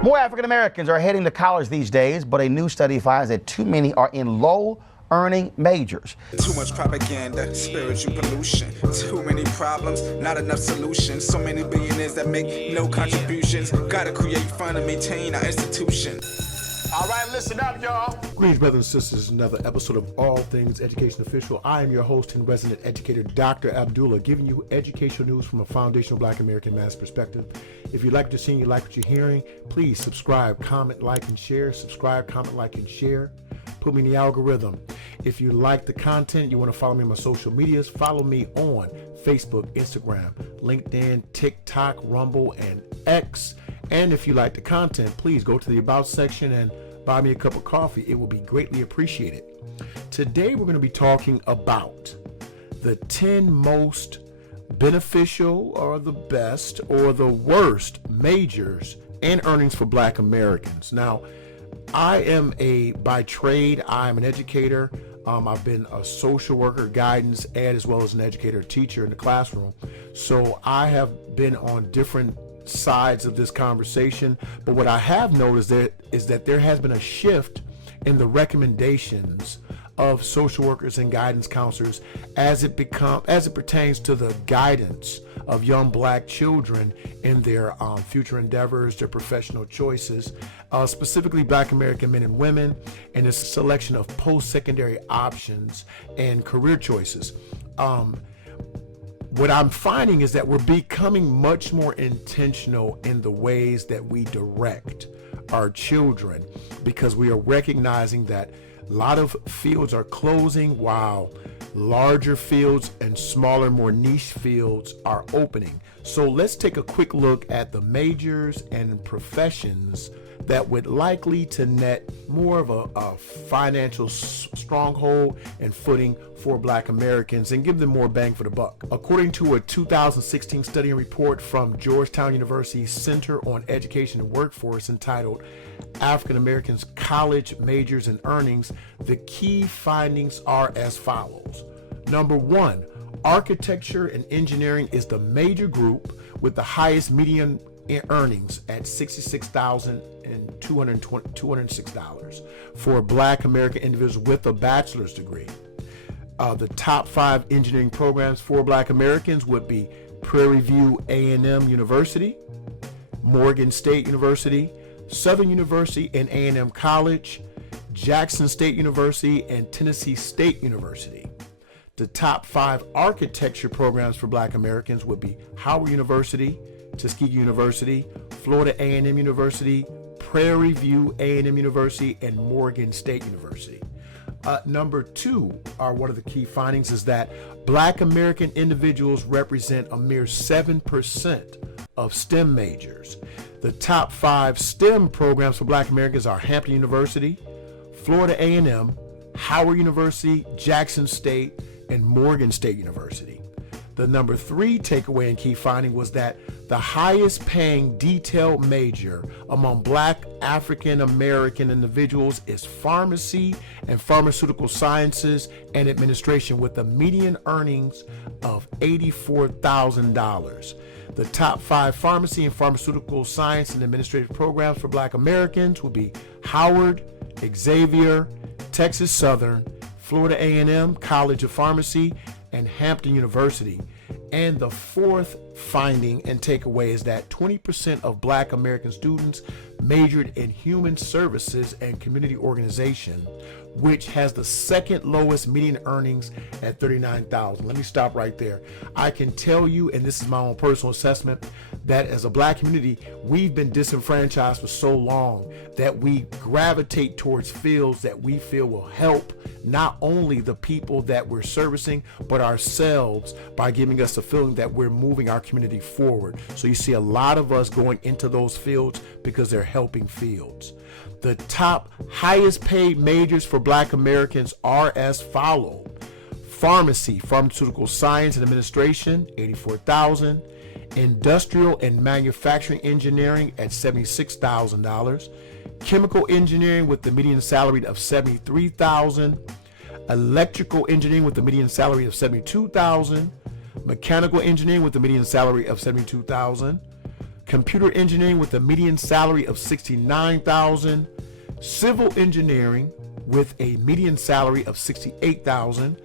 More African Americans are heading to college these days, but a new study finds that too many are in low-earning majors. Too much propaganda, spiritual pollution, too many problems, not enough solutions, so many billionaires that make no contributions, gotta create fund and maintain our institution. All right, listen up, y'all. Greetings, brothers and sisters. Another episode of All Things Education Official. I am your host and resident educator, DrAbdullah, giving you educational news from a foundational Black American man's perspective. If you like what you're seeing, you like what you're hearing, please subscribe, comment, like, and share. Subscribe, comment, like, and share. Put me in the algorithm. If you like the content, you want to follow me on my social medias, follow me on Facebook, Instagram, LinkedIn, TikTok, Rumble, and X. And if you like the content, please go to the About section and buy me a cup of coffee. It will be greatly appreciated. Today, we're going to be talking about the 10 most beneficial or the best or the worst majors and earnings for Black Americans. Now, I am by trade, I'm an educator. I've been a social worker, guidance, ed, as well as an educator, teacher in the classroom. So I have been on different sides of this conversation, but what I have noticed is that there has been a shift in the recommendations of social workers and guidance counselors as it pertains to the guidance of young Black children in their future endeavors, their professional choices, specifically Black American men and women, and the selection of post-secondary options and career choices. What I'm finding is that we're becoming much more intentional in the ways that we direct our children, because we are recognizing that a lot of fields are closing while larger fields and smaller, more niche fields are opening. So let's take a quick look at the majors and professions that would likely to net more of a financial stronghold and footing for Black Americans and give them more bang for the buck. According to a 2016 study and report from Georgetown University's Center on Education and Workforce entitled African Americans College Majors and Earnings, the key findings are as follows. Number one, architecture and engineering is the major group with the highest median earnings at $66,206 for Black American individuals with a bachelor's degree. The top 5 engineering programs for Black Americans would be Prairie View A&M University, Morgan State University, Southern University and A&M College, Jackson State University, and Tennessee State University. The top 5 architecture programs for Black Americans would be Howard University, Tuskegee University, Florida A&M University, Prairie View A&M University, and Morgan State University. Number 2 are one of the key findings is that Black American individuals represent a mere 7% of STEM majors. The top 5 STEM programs for Black Americans are Hampton University, Florida A&M, Howard University, Jackson State, and Morgan State University. The number 3 takeaway and key finding was that the highest paying detailed major among Black African American individuals is pharmacy and pharmaceutical sciences and administration with a median earnings of $84,000. The top 5 pharmacy and pharmaceutical science and administrative programs for Black Americans will be Howard, Xavier, Texas Southern, Florida A&M College of Pharmacy, and Hampton University. And the 4th finding and takeaway is that 20% of Black American students majored in human services and community organization, which has the second lowest median earnings at $39,000. Let me stop right there. I can tell you, and this is my own personal assessment, that as a Black community, we've been disenfranchised for so long that we gravitate towards fields that we feel will help not only the people that we're servicing, but ourselves by giving us a feeling that we're moving our community forward. So you see a lot of us going into those fields because they're helping fields. The top highest paid majors for Black Americans are as follows: pharmacy, pharmaceutical science and administration, $84,000, industrial and manufacturing engineering at $76,000, chemical engineering with the median salary of $73,000, electrical engineering with the median salary of $72,000, mechanical engineering with the median salary of $72,000, computer engineering with a median salary of $69,000, civil engineering with a median salary of $68,000,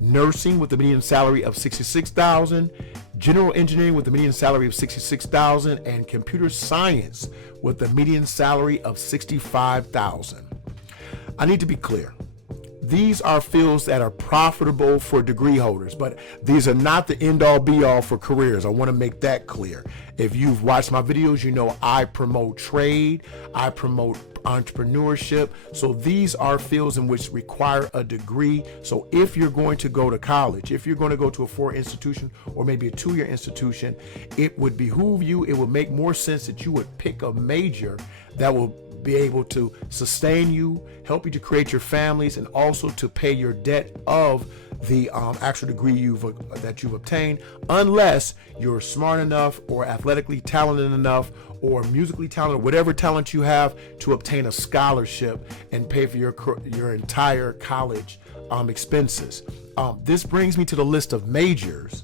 nursing with a median salary of $66,000, general engineering with a median salary of $66,000, and computer science with a median salary of $65,000. I need to be clear. These are fields that are profitable for degree holders, but these are not the end-all be-all for careers. I want to make that clear. If you've watched my videos, you know I promote trade, I promote entrepreneurship. So these are fields in which require a degree. So if you're going to go to college, if you're going to go to a 4-year institution or maybe a 2-year institution, it would behoove you, it would make more sense that you would pick a major that will be able to sustain you, help you to create your families, and also to pay your debt of the actual degree that you've obtained, unless you're smart enough or athletically talented enough or musically talented, whatever talent you have, to obtain a scholarship and pay for your entire college expenses. This brings me to the list of majors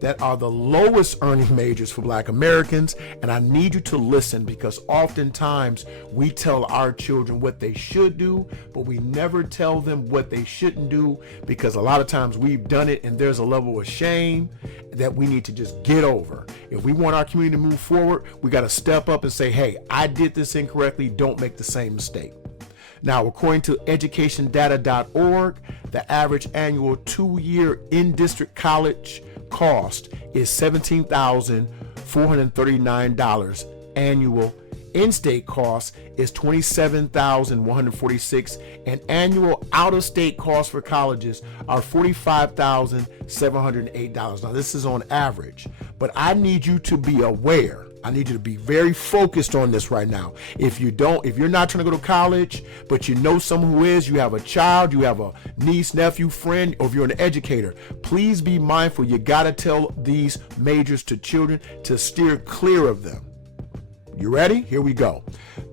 that are the lowest earning majors for Black Americans, and I need you to listen, because oftentimes we tell our children what they should do, but we never tell them what they shouldn't do, because a lot of times we've done it and there's a level of shame that we need to just get over. If we want our community to move forward, we got to step up and say, hey, I did this incorrectly, don't make the same mistake. Now, according to educationdata.org, the average annual 2-year in-district college cost is $17,439. Annual in-state cost is $27,146, and annual out-of-state costs for colleges are $45,708. Now, this is on average, but I need you to be aware. I need you to be very focused on this right now. If you're not trying to go to college, but you know someone who is, you have a child, you have a niece, nephew, friend, or if you're an educator, please be mindful. You got to tell these majors to children to steer clear of them. You ready? Here we go.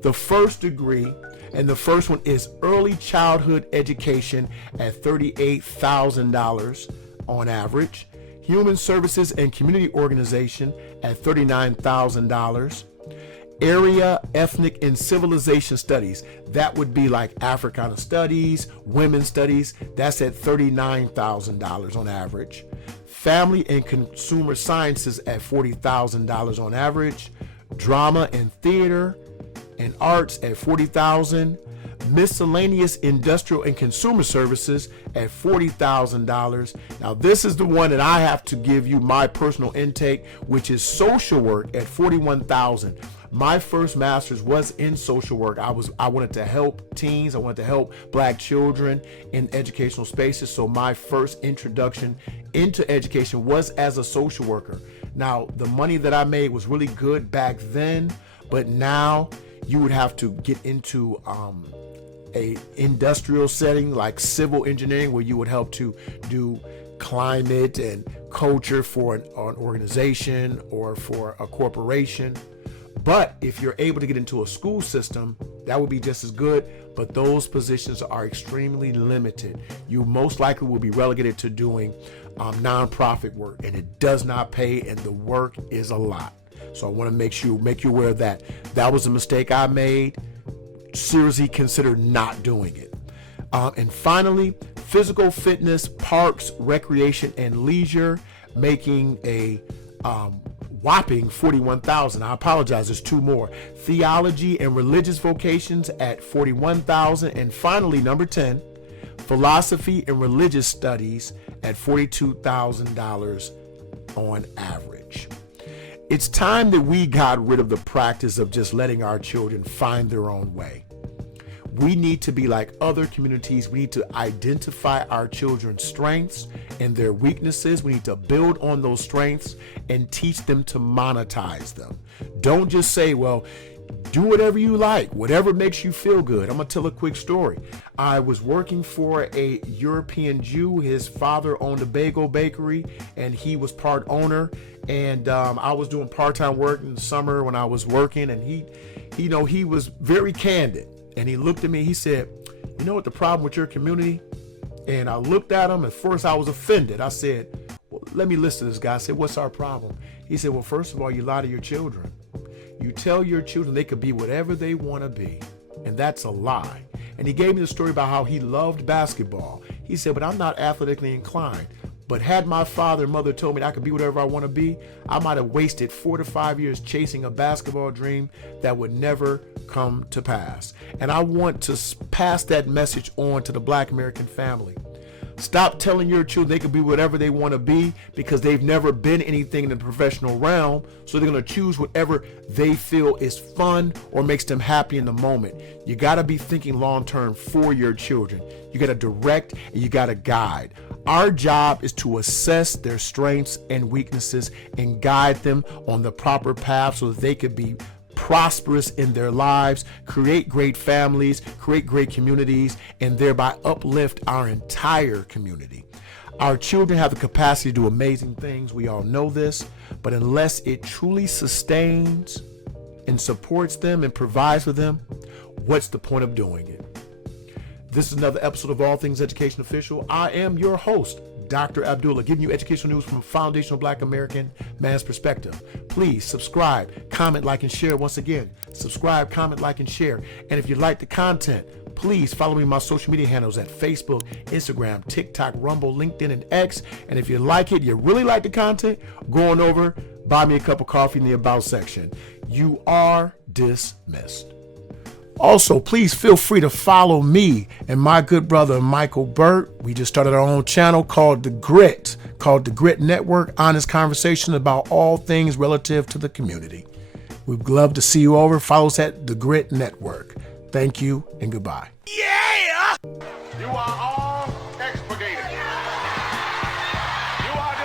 The first degree, and the first one is early childhood education at $38,000 on average. Human Services and Community Organization at $39,000. Area, Ethnic, and Civilization Studies, that would be like Africana Studies, Women's Studies, that's at $39,000 on average. Family and Consumer Sciences at $40,000 on average. Drama and Theater and Arts at $40,000. Miscellaneous Industrial and Consumer Services at $40,000. Now, this is the one that I have to give you my personal intake, which is social work at $41,000. My first master's was in social work. I wanted to help teens. I wanted to help Black children in educational spaces. So my first introduction into education was as a social worker. Now, the money that I made was really good back then, but now you would have to get into a industrial setting like civil engineering, where you would help to do climate and culture for an organization or for a corporation. But if you're able to get into a school system, that would be just as good, but those positions are extremely limited. You most likely will be relegated to doing nonprofit work, and it does not pay, and the work is a lot. So I want to make you aware of that. That was a mistake I made. Seriously consider not doing it. And finally, physical fitness, parks, recreation, and leisure, making a whopping $41,000. I apologize, there's two more. Theology and religious vocations at $41,000. And finally, number 10, philosophy and religious studies at $42,000 on average. It's time that we got rid of the practice of just letting our children find their own way. We need to be like other communities. We need to identify our children's strengths and their weaknesses. We need to build on those strengths and teach them to monetize them. Don't just say, well, do whatever you like, whatever makes you feel good. I'm going to tell a quick story. I was working for a European Jew. His father owned a bagel bakery, and he was part owner. And I was doing part-time work in the summer when I was working, and he was very candid. And he looked at me, he said, you know what the problem with your community? And I looked at him, and first I was offended. I said, well, let me listen to this guy. I said, what's our problem? He said, well, first of all, you lie to your children. You tell your children they could be whatever they want to be, and that's a lie. And he gave me the story about how he loved basketball. He said, but I'm not athletically inclined. But had my father and mother told me that I could be whatever I want to be, I might have wasted 4 to 5 years chasing a basketball dream that would never come to pass. And I want to pass that message on to the Black American family. Stop telling your children they can be whatever they want to be because they've never been anything in the professional realm. So they're going to choose whatever they feel is fun or makes them happy in the moment. You got to be thinking long term for your children. You got to direct and you got to guide. Our job is to assess their strengths and weaknesses and guide them on the proper path so that they could be prosperous in their lives, create great families, create great communities, and thereby uplift our entire community. Our children have the capacity to do amazing things. We all know this, but unless it truly sustains and supports them and provides for them, what's the point of doing it? This is another episode of All Things Education Official. I am your host, Dr. Abdullah, giving you educational news from a foundational Black American man's perspective. Please subscribe, comment, like, and share. Once again, subscribe, comment, like, and share. And if you like the content, please follow me on my social media handles at Facebook, Instagram, TikTok, Rumble, LinkedIn, and X. And if you like it, you really like the content, go on over, buy me a cup of coffee in the About section. You are dismissed. Also, please feel free to follow me and my good brother, Michael Burt. We just started our own channel called The Grit Network, honest conversation about all things relative to the community. We'd love to see you over. Follow us at The Grit Network. Thank you and goodbye. Yeah! You are all expurgated. You are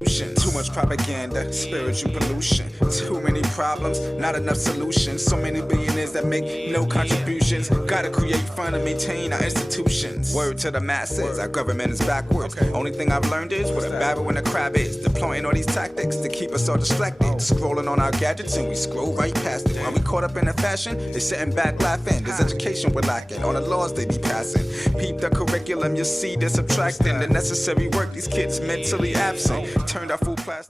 dismissed. Too much propaganda, spiritual pollution. Too many problems, not enough solutions. So many billionaires that make no contributions. Gotta create fun and maintain our institutions. Word to the masses, our government is backwards. Only thing I've learned is what a babble and a crab is. Deploying all these tactics to keep us all distracted. Scrolling on our gadgets and we scroll right past it. While we caught up in the fashion, they sitting back laughing. This education we're lacking, all the laws they be passing. Peep the curriculum, you'll see they're subtracting the necessary work. These kids mentally absent. Turned our food plastic.